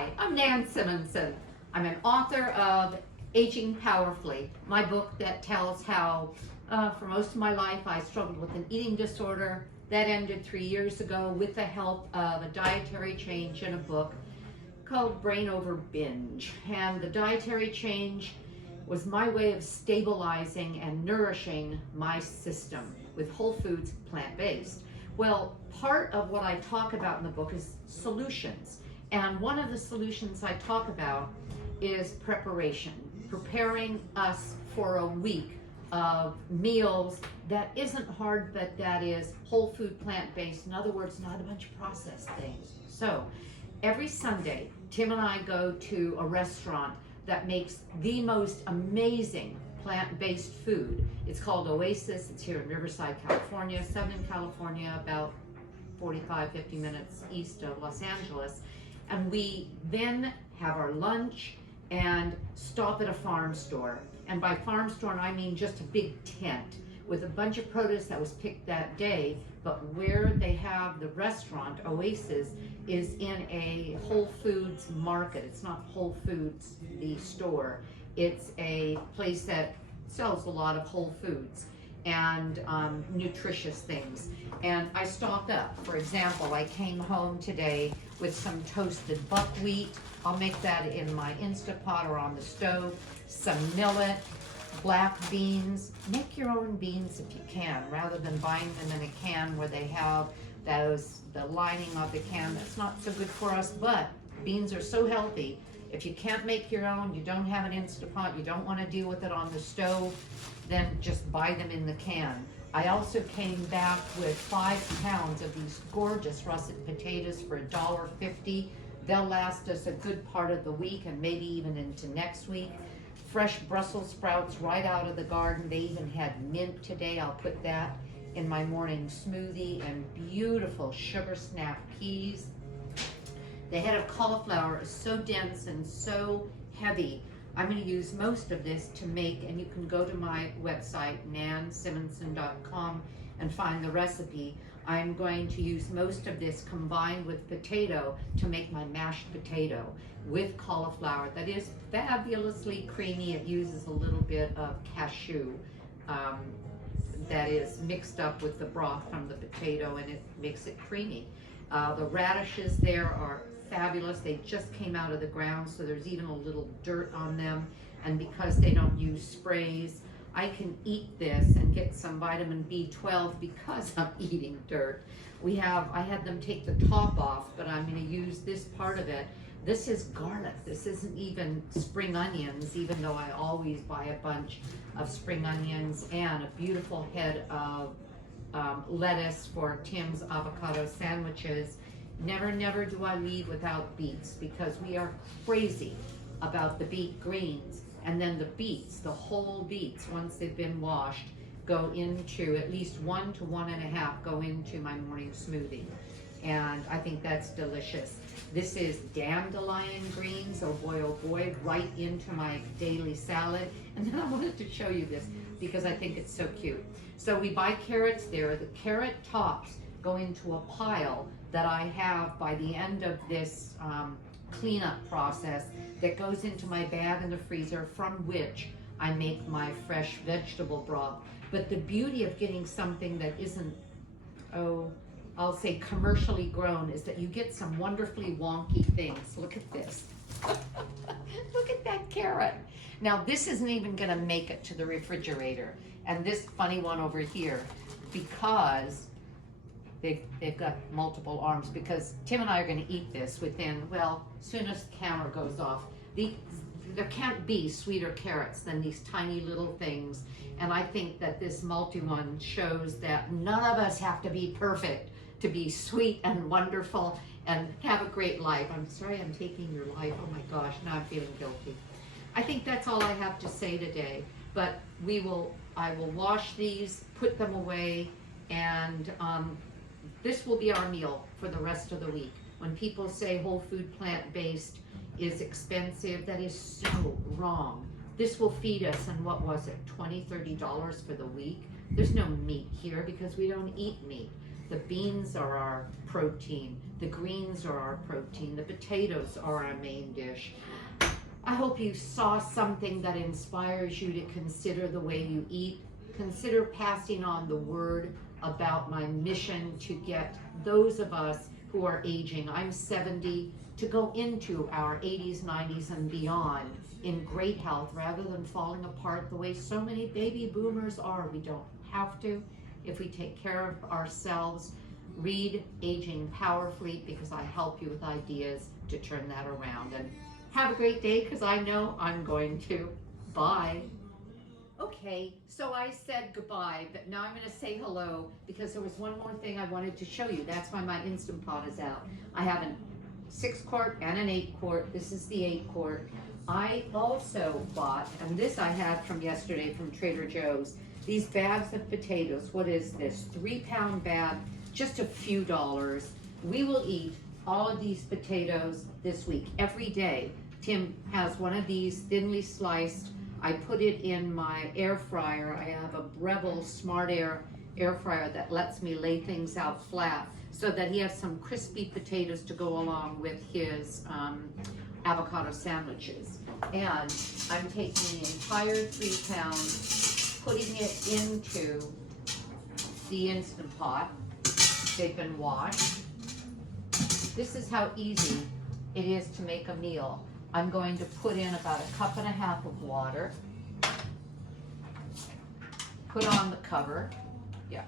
Hi, I'm Nan Simonson. I'm an author of Aging Powerfully, my book that tells how for most of my life I struggled with an eating disorder that ended 3 years ago with the help of a dietary change in a book called Brain Over Binge. And the dietary change was my way of stabilizing and nourishing my system with whole foods, plant-based. Well, part of what I talk about in the book is solutions. And one of the solutions I talk about is preparation, preparing us for a week of meals that isn't hard, but that is whole food, plant-based. In other words, not a bunch of processed things. So every Sunday, Tim and I go to a restaurant that makes the most amazing plant-based food. It's called Oasis. It's here in Riverside, California, Southern California, about 45-50 minutes east of Los Angeles. And we then have our lunch and stop at a farm store. And by farm store, I mean just a big tent with a bunch of produce that was picked that day. But where they have the restaurant, Oasis, is in a Whole Foods market. It's not Whole Foods, the store. It's a place that sells a lot of whole foods and nutritious things. And I stocked up. For example, I came home today with some toasted buckwheat. I'll make that in my Instapot or on the stove. Some millet, black beans. Make your own beans if you can, rather than buying them in a can where they have the lining of the can. That's not so good for us, but beans are so healthy. If you can't make your own, you don't have an Instapot, you don't want to deal with it on the stove, then just buy them in the can. I also came back with 5 pounds of these gorgeous russet potatoes for $1.50. They'll last us a good part of the week and maybe even into next week. Fresh Brussels sprouts right out of the garden. They even had mint today. I'll put that in my morning smoothie. And beautiful sugar snap peas. The head of cauliflower is so dense and so heavy. I'm going to use most of this to make, and you can go to my website, nansimonson.com, and find the recipe. I'm going to use most of this combined with potato to make my mashed potato with cauliflower. That is fabulously creamy. It uses a little bit of cashew that is mixed up with the broth from the potato, and it makes it creamy. The radishes there are fabulous. They just came out of the ground, so there's even a little dirt on them. And because they don't use sprays, I can eat this and get some vitamin B12 because I'm eating dirt. I had them take the top off, but I'm going to use this part of it. This is garlic. This isn't even spring onions, even though I always buy a bunch of spring onions, and a beautiful head of lettuce for Tim's avocado sandwiches. Never do I leave without beets, because we are crazy about the beet greens. And then the beets, the whole beets, once they've been washed, go into at least 1 to 1.5 go into my morning smoothie. And I think that's delicious. This is dandelion greens, oh boy, right into my daily salad. And then I wanted to show you this because I think it's so cute. So we buy carrots there. The carrot tops go into a pile that I have by the end of this cleanup process that goes into my bag in the freezer, from which I make my fresh vegetable broth. But the beauty of getting something that isn't, I'll say commercially grown, is that you get some wonderfully wonky things. Look at this. Look at that carrot. Now this isn't even gonna make it to the refrigerator. And this funny one over here, because they've got multiple arms, because Tim and I are going to eat this within, well, as soon as the camera goes off. There can't be sweeter carrots than these tiny little things. And I think that this multi one shows that none of us have to be perfect to be sweet and wonderful and have a great life. I'm sorry I'm taking your life. Oh my gosh, now I'm feeling guilty. I think that's all I have to say today. But I will wash these, put them away, and this will be our meal for the rest of the week. When people say whole food plant-based is expensive, that is so wrong. This will feed us, and what was it, $20, $30 for the week? There's no meat here because we don't eat meat. The beans are our protein. The greens are our protein. The potatoes are our main dish. I hope you saw something that inspires you to consider the way you eat. Consider passing on the word about my mission to get those of us who are aging, I'm 70, to go into our 80s, 90s, and beyond in great health rather than falling apart the way so many baby boomers are. We don't have to if we take care of ourselves. Read Aging Powerfully because I help you with ideas to turn that around. And have a great day because I know I'm going to. Bye. Okay, so I said goodbye, but now I'm going to say hello because there was one more thing I wanted to show you. That's why my Instant Pot is out. I have a 6-quart and an 8-quart. This is the 8-quart. I also bought, and this I had from yesterday from Trader Joe's, these bags of potatoes. What is this? 3-pound bag, just a few dollars. We will eat all of these potatoes this week, every day. Tim has one of these thinly sliced. I put it in my air fryer. I have a Breville Smart Air air fryer that lets me lay things out flat so that he has some crispy potatoes to go along with his avocado sandwiches. And I'm taking the entire 3 pounds, putting it into the Instant Pot. They've been washed. This is how easy it is to make a meal. I'm going to put in about 1.5 cups of water. Put on the cover. Yeah.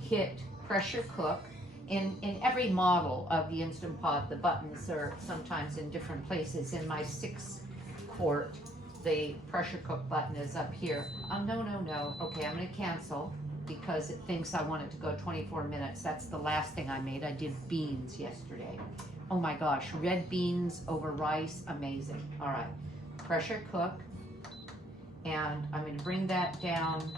Hit pressure cook. In every model of the Instant Pot, the buttons are sometimes in different places. In my 6-quart, the pressure cook button is up here. No. Okay, I'm going to cancel because it thinks I want it to go 24 minutes. That's the last thing I made. I did beans yesterday. Oh my gosh, red beans over rice, amazing. All right, pressure cook. And I'm going to bring that down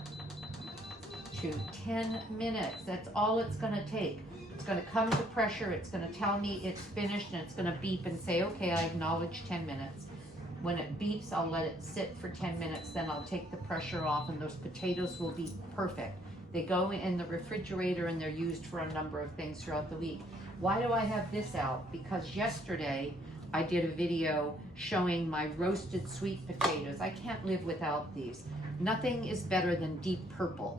to 10 minutes. That's all it's going to take. It's going to come to pressure. It's going to tell me it's finished, and it's going to beep and say, okay, I acknowledge 10 minutes. When it beeps, I'll let it sit for 10 minutes. Then I'll take the pressure off, and those potatoes will be perfect. They go in the refrigerator, and they're used for a number of things throughout the week. Why do I have this out? Because yesterday I did a video showing my roasted sweet potatoes. I can't live without these. Nothing is better than deep purple.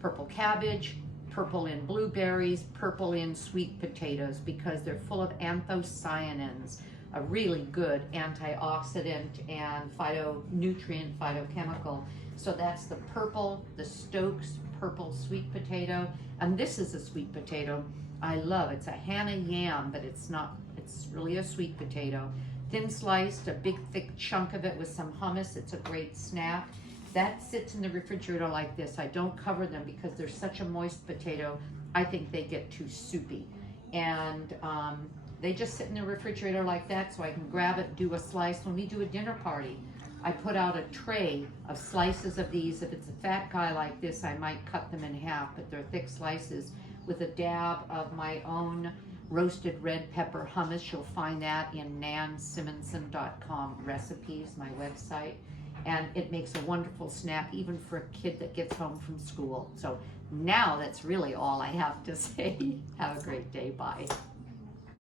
Purple cabbage, purple in blueberries, purple in sweet potatoes because they're full of anthocyanins, a really good antioxidant and phytonutrient, phytochemical. So that's the purple, the Stokes purple sweet potato. And this is a sweet potato I love. It's a Hannah yam, but it's not, it's really a sweet potato. Thin sliced, a big thick chunk of it with some hummus. It's a great snack. That sits in the refrigerator like this. I don't cover them because they're such a moist potato. I think they get too soupy. And they just sit in the refrigerator like that so I can grab it, do a slice. When we do a dinner party, I put out a tray of slices of these. If it's a fat guy like this, I might cut them in half, but they're thick slices with a dab of my own roasted red pepper hummus. You'll find that in nansimonson.com recipes, my website. And it makes a wonderful snack even for a kid that gets home from school. So now that's really all I have to say. Have a great day. Bye.